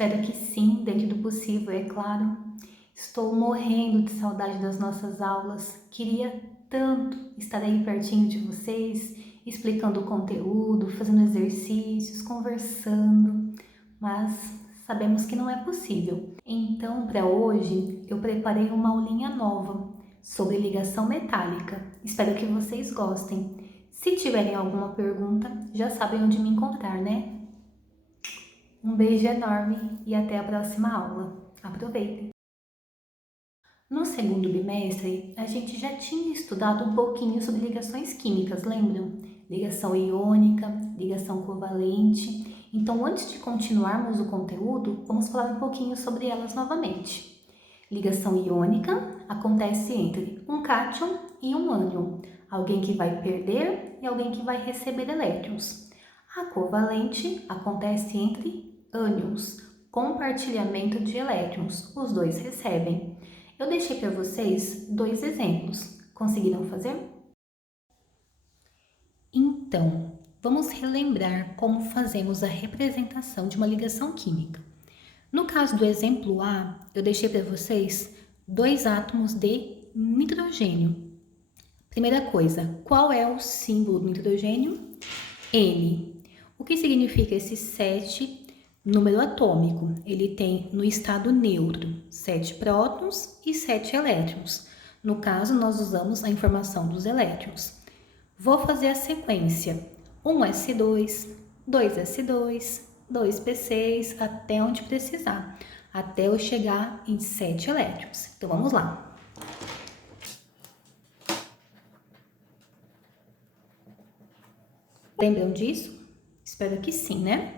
Espero que sim, dentro do possível, é claro. Estou morrendo de saudade das nossas aulas. Queria tanto estar aí pertinho de vocês, explicando o conteúdo, fazendo exercícios, conversando, mas sabemos que não é possível. Então, para hoje, eu preparei uma aulinha nova sobre ligação metálica. Espero que vocês gostem. Se tiverem alguma pergunta, já sabem onde me encontrar, né? Um beijo enorme e até a próxima aula. Aproveitem! No segundo bimestre, a gente já tinha estudado um pouquinho sobre ligações químicas, lembram? Ligação iônica, ligação covalente. Então, antes de continuarmos o conteúdo, vamos falar um pouquinho sobre elas novamente. Ligação iônica acontece entre um cátion e um ânion, alguém que vai perder e alguém que vai receber elétrons. A covalente acontece entre ânions, compartilhamento de elétrons, os dois recebem. Eu deixei para vocês dois exemplos. Conseguiram fazer? Então, vamos relembrar como fazemos a representação de uma ligação química. No caso do exemplo A, eu deixei para vocês dois átomos de nitrogênio. Primeira coisa, qual é o símbolo do nitrogênio? N. O que significa esse 7 número atômico? Ele tem no estado neutro 7 prótons e 7 elétrons. No caso, nós usamos a informação dos elétrons. Vou fazer a sequência: 1s2, 2s2, 2p6, até onde precisar, até eu chegar em 7 elétrons. Então, vamos lá. Lembram disso? Espero que sim, né?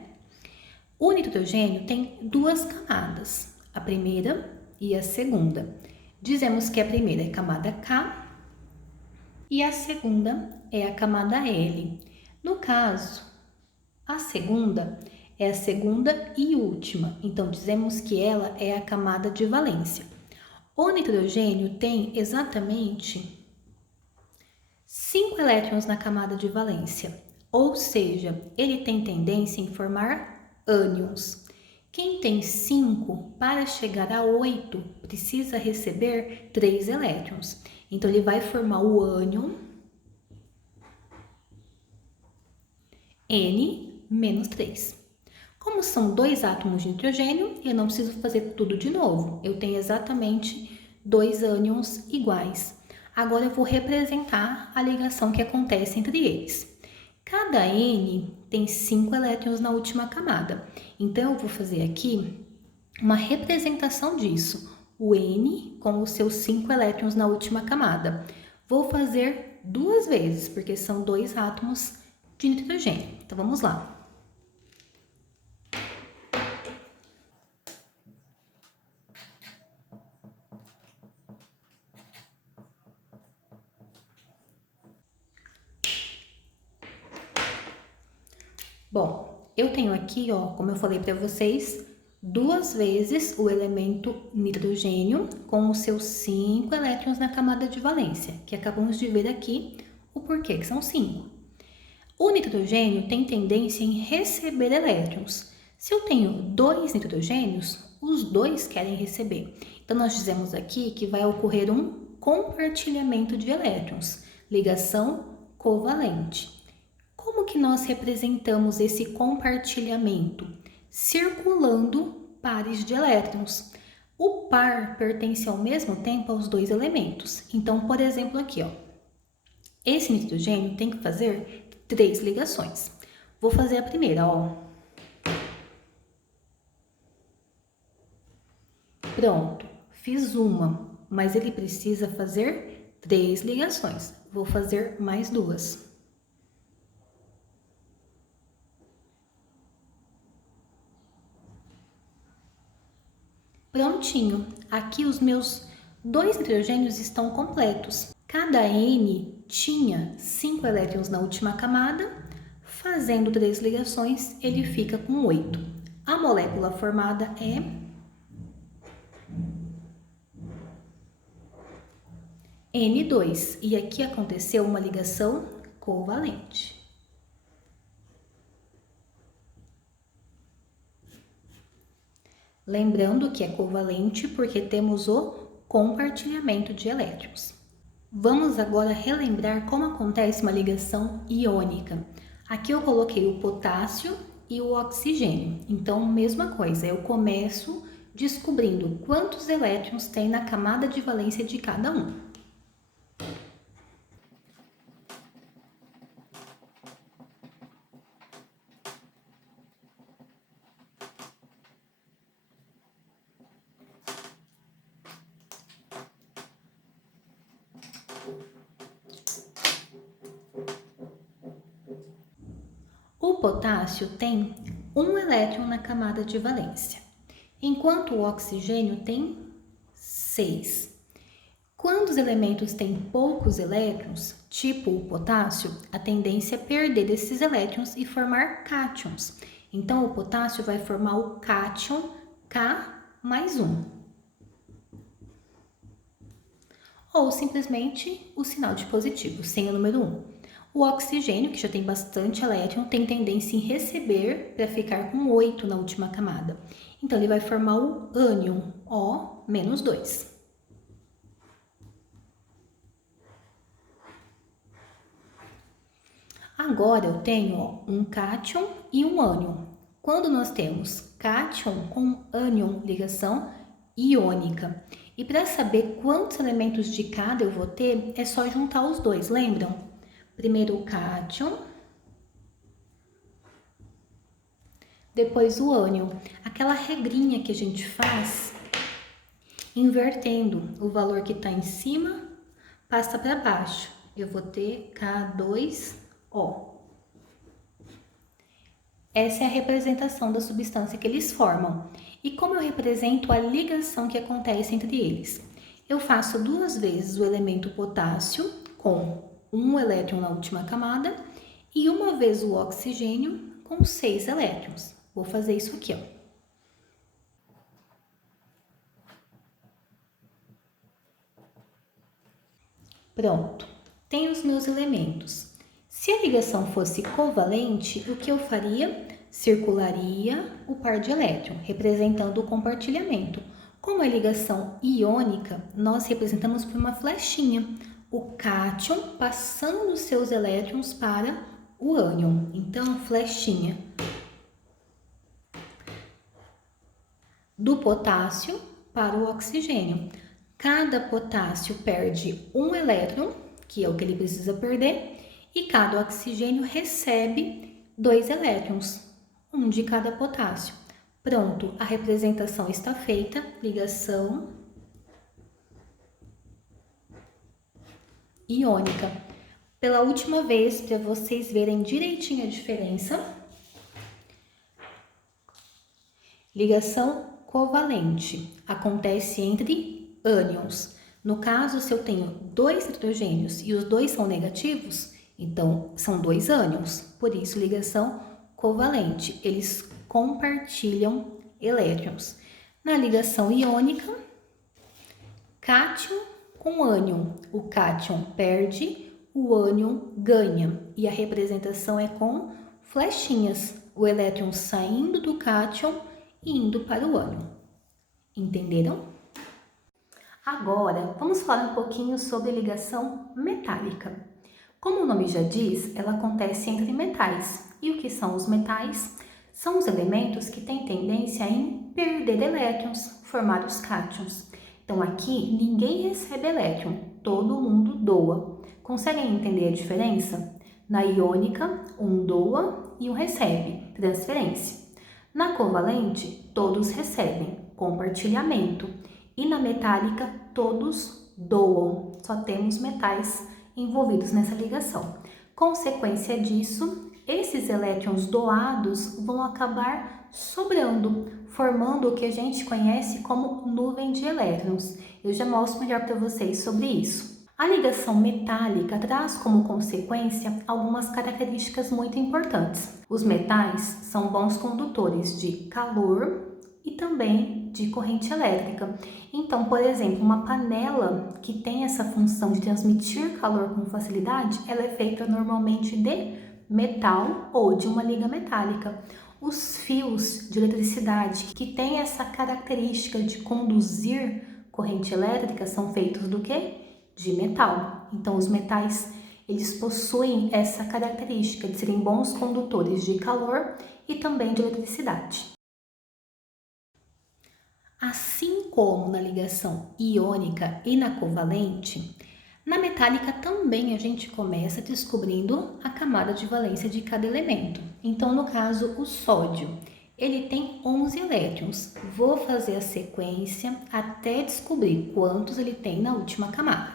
O nitrogênio tem duas camadas, a primeira e a segunda. Dizemos que a primeira é a camada K e a segunda é a camada L. No caso, a segunda é a segunda e última, então dizemos que ela é a camada de valência. O nitrogênio tem exatamente 5 elétrons na camada de valência, ou seja, ele tem tendência em formar ânions. Quem tem 5, para chegar a 8, precisa receber 3 elétrons. Então, ele vai formar o ânion N menos 3. Como são dois átomos de nitrogênio, eu não preciso fazer tudo de novo. Eu tenho exatamente 2 ânions iguais. Agora, eu vou representar a ligação que acontece entre eles. Cada N tem 5 elétrons na última camada. Então, eu vou fazer aqui uma representação disso. O N com os seus 5 elétrons na última camada. Vou fazer 2 vezes, porque são 2 átomos de nitrogênio. Então, vamos lá. Bom, eu tenho aqui, ó, como eu falei para vocês, 2 vezes o elemento nitrogênio com os seus 5 elétrons na camada de valência, que acabamos de ver aqui o porquê que são 5. O nitrogênio tem tendência em receber elétrons. Se eu tenho 2 nitrogênios, os dois querem receber. Então, nós dizemos aqui que vai ocorrer um compartilhamento de elétrons, ligação covalente. Como que nós representamos esse compartilhamento? Circulando pares de elétrons. O par pertence ao mesmo tempo aos dois elementos. Então, por exemplo, aqui, ó, esse nitrogênio tem que fazer 3 ligações. Vou fazer a primeira, ó. Pronto, fiz uma, mas ele precisa fazer 3 ligações. Vou fazer mais 2. Prontinho, aqui os meus 2 nitrogênios estão completos. Cada N tinha 5 elétrons na última camada, fazendo 3 ligações, ele fica com 8. A molécula formada é N2, e aqui aconteceu uma ligação covalente. Lembrando que é covalente porque temos o compartilhamento de elétrons. Vamos agora relembrar como acontece uma ligação iônica. Aqui eu coloquei o potássio e o oxigênio. Então, mesma coisa, eu começo descobrindo quantos elétrons tem na camada de valência de cada um. O potássio tem um elétron na camada de valência, enquanto o oxigênio tem 6. Quando os elementos têm poucos elétrons, tipo o potássio, a tendência é perder esses elétrons e formar cátions. Então, o potássio vai formar o cátion K mais 1. Ou simplesmente o sinal de positivo, sem o número 1. O oxigênio, que já tem bastante elétron, tem tendência em receber para ficar com 8 na última camada. Então, ele vai formar o ânion, O menos 2. Agora, eu tenho um cátion e um ânion. Quando nós temos cátion com ânion, ligação iônica. E para saber quantos elementos de cada eu vou ter, é só juntar os dois, lembram? Primeiro o cátion, depois o ânion. Aquela regrinha que a gente faz invertendo o valor que está em cima, passa para baixo. Eu vou ter K2O. Essa é a representação da substância que eles formam. E como eu represento a ligação que acontece entre eles? Eu faço 2 vezes o elemento potássio com um elétron na última camada e uma vez o oxigênio com 6 elétrons. Vou fazer isso aqui, ó. Pronto, tenho os meus elementos. Se a ligação fosse covalente, o que eu faria? Circularia o par de elétron, representando o compartilhamento. Como é ligação iônica, nós representamos por uma flechinha, o cátion passando os seus elétrons para o ânion. Então, flechinha do potássio para o oxigênio. Cada potássio perde um elétron, que é o que ele precisa perder, e cada oxigênio recebe 2 elétrons, um de cada potássio. Pronto, a representação está feita, ligação iônica. Pela última vez, para vocês verem direitinho a diferença, ligação covalente acontece entre ânions. No caso, se eu tenho 2 hidrogênios e os dois são negativos, então são 2 ânions, por isso ligação covalente, eles compartilham elétrons. Na ligação iônica, cátion com ânion, o cátion perde, o ânion ganha, e a representação é com flechinhas, o elétron saindo do cátion e indo para o ânion. Entenderam? Agora, vamos falar um pouquinho sobre ligação metálica. Como o nome já diz, ela acontece entre metais. E o que são os metais? São os elementos que têm tendência em perder elétrons, formar os cátions. Então, aqui, ninguém recebe elétron, todo mundo doa. Conseguem entender a diferença? Na iônica, um doa e um recebe, transferência. Na covalente, todos recebem, compartilhamento. E na metálica, todos doam. Só temos metais envolvidos nessa ligação. Consequência disso, esses elétrons doados vão acabar sobrando, formando o que a gente conhece como nuvem de elétrons. Eu já mostro melhor para vocês sobre isso. A ligação metálica traz como consequência algumas características muito importantes. Os metais são bons condutores de calor e também de corrente elétrica. Então, por exemplo, uma panela que tem essa função de transmitir calor com facilidade, ela é feita normalmente de metal ou de uma liga metálica. Os fios de eletricidade que têm essa característica de conduzir corrente elétrica são feitos do quê? De metal. Então, os metais, eles possuem essa característica de serem bons condutores de calor e também de eletricidade. Assim como na ligação iônica e na covalente, na metálica também a gente começa descobrindo a camada de valência de cada elemento. Então, no caso, o sódio, ele tem 11 elétrons. Vou fazer a sequência até descobrir quantos ele tem na última camada.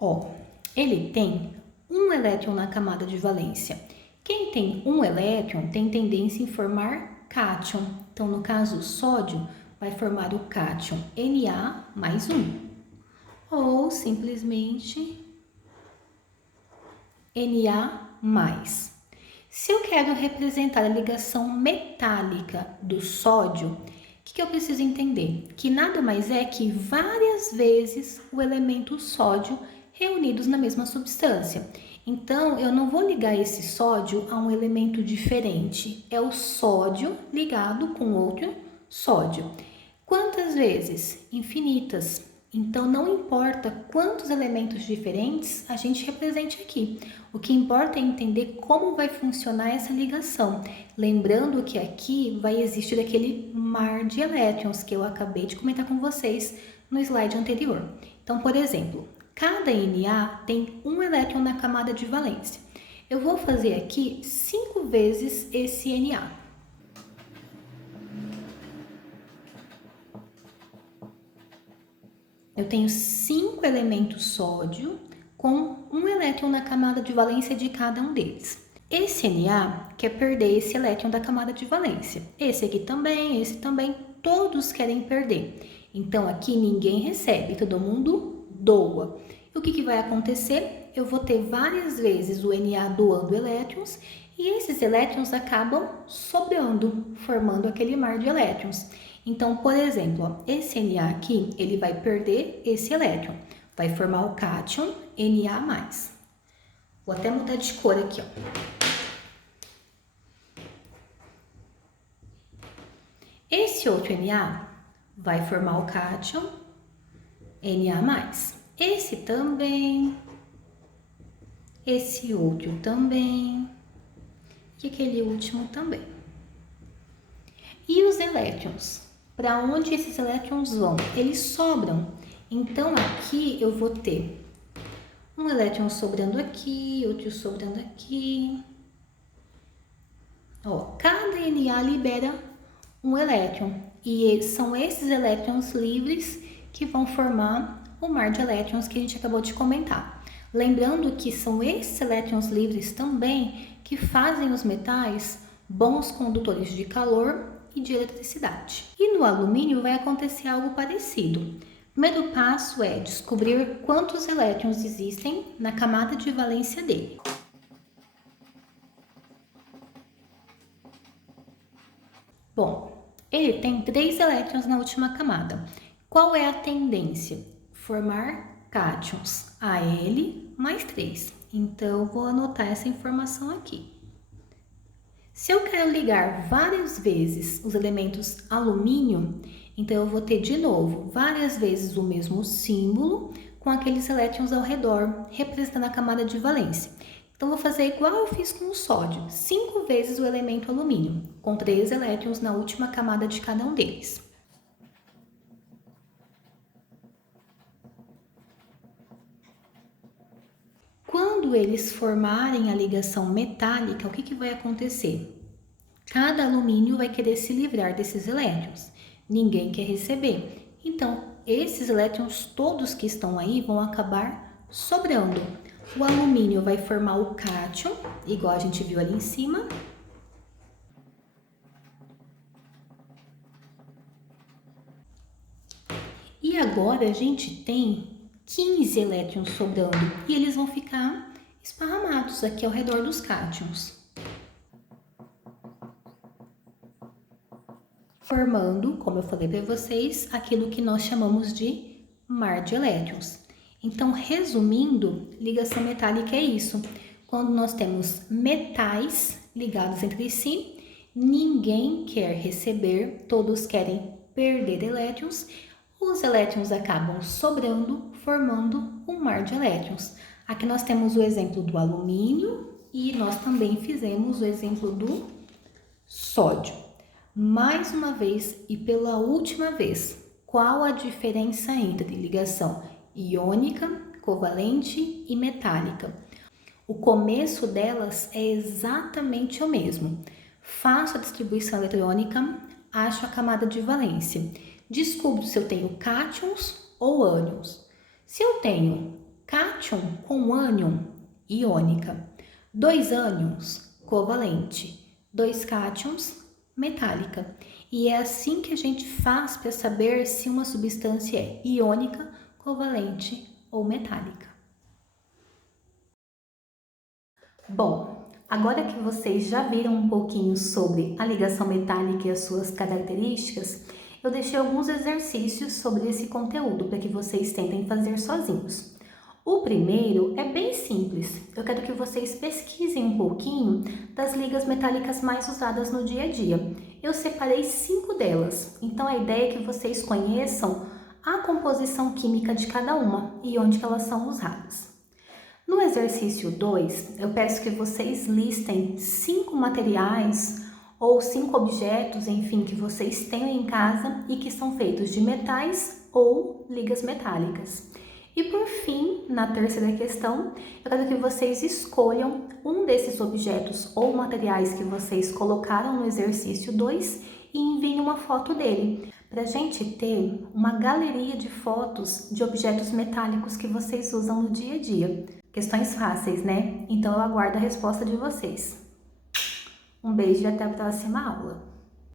Ó, ele tem um elétron na camada de valência. Quem tem um elétron tem tendência em formar cátion. Então, no caso, o sódio vai formar o cátion Na mais 1. Ou simplesmente Na mais. Se eu quero representar a ligação metálica do sódio, o que eu preciso entender? Que nada mais é que várias vezes o elemento sódio reunidos na mesma substância. Então, eu não vou ligar esse sódio a um elemento diferente. É o sódio ligado com outro sódio. Quantas vezes? Infinitas. Então, não importa quantos elementos diferentes a gente represente aqui. O que importa é entender como vai funcionar essa ligação. Lembrando que aqui vai existir aquele mar de elétrons que eu acabei de comentar com vocês no slide anterior. Então, por exemplo, cada Na tem um elétron na camada de valência. Eu vou fazer aqui 5 vezes esse Na. Eu tenho 5 elementos sódio com um elétron na camada de valência de cada um deles. Esse Na quer perder esse elétron da camada de valência. Esse aqui também, esse também, todos querem perder. Então, aqui ninguém recebe, todo mundo doa. E o que vai acontecer? Eu vou ter várias vezes o Na doando elétrons e esses elétrons acabam sobrando, formando aquele mar de elétrons. Então, por exemplo, ó, esse Na aqui, ele vai perder esse elétron, vai formar o cátion Na+. Vou até mudar de cor aqui, ó. Esse outro Na vai formar o cátion Na+. Esse também, esse outro também, e aquele último também. E os elétrons? Para onde esses elétrons vão? Eles sobram. Então, aqui eu vou ter um elétron sobrando aqui, outro sobrando aqui. Ó, cada Na libera um elétron. E são esses elétrons livres que vão formar o mar de elétrons que a gente acabou de comentar. Lembrando que são esses elétrons livres também que fazem os metais bons condutores de calor e de eletricidade. E no alumínio vai acontecer algo parecido. O primeiro passo é descobrir quantos elétrons existem na camada de valência dele. Bom, ele tem 3 elétrons na última camada. Qual é a tendência? Formar cátions, Al mais 3. Então, vou anotar essa informação aqui. Se eu quero ligar várias vezes os elementos alumínio, então eu vou ter de novo várias vezes o mesmo símbolo com aqueles elétrons ao redor, representando a camada de valência. Então, vou fazer igual eu fiz com o sódio, 5 vezes o elemento alumínio, com 3 elétrons na última camada de cada um deles. Quando eles formarem a ligação metálica, o que vai acontecer? Cada alumínio vai querer se livrar desses elétrons. Ninguém quer receber. Então, esses elétrons todos que estão aí vão acabar sobrando. O alumínio vai formar o cátion, igual a gente viu ali em cima. E agora a gente tem 15 elétrons sobrando e eles vão ficar esparramados aqui ao redor dos cátions, formando, como eu falei para vocês, aquilo que nós chamamos de mar de elétrons. Então, resumindo, ligação metálica é isso. Quando nós temos metais ligados entre si, ninguém quer receber, todos querem perder elétrons. Os elétrons acabam sobrando, formando um mar de elétrons. Aqui nós temos o exemplo do alumínio e nós também fizemos o exemplo do sódio. Mais uma vez e pela última vez, qual a diferença entre ligação iônica, covalente e metálica? O começo delas é exatamente o mesmo. Faço a distribuição eletrônica, acho a camada de valência. Descubro se eu tenho cátions ou ânions. Se eu tenho cátion com ânion, iônica. 2 ânions, covalente. 2 cátions, metálica. E é assim que a gente faz para saber se uma substância é iônica, covalente ou metálica. Bom, agora que vocês já viram um pouquinho sobre a ligação metálica e as suas características, eu deixei alguns exercícios sobre esse conteúdo para que vocês tentem fazer sozinhos. O primeiro é bem simples. Eu quero que vocês pesquisem um pouquinho das ligas metálicas mais usadas no dia a dia. Eu separei 5 delas, então a ideia é que vocês conheçam a composição química de cada uma e onde que elas são usadas. No exercício 2, eu peço que vocês listem 5 materiais ou 5 objetos, enfim, que vocês tenham em casa e que são feitos de metais ou ligas metálicas. E por fim, na terceira questão, eu quero que vocês escolham um desses objetos ou materiais que vocês colocaram no exercício 2 e enviem uma foto dele, para a gente ter uma galeria de fotos de objetos metálicos que vocês usam no dia a dia. Questões fáceis, né? Então eu aguardo a resposta de vocês. Um beijo e até a próxima aula.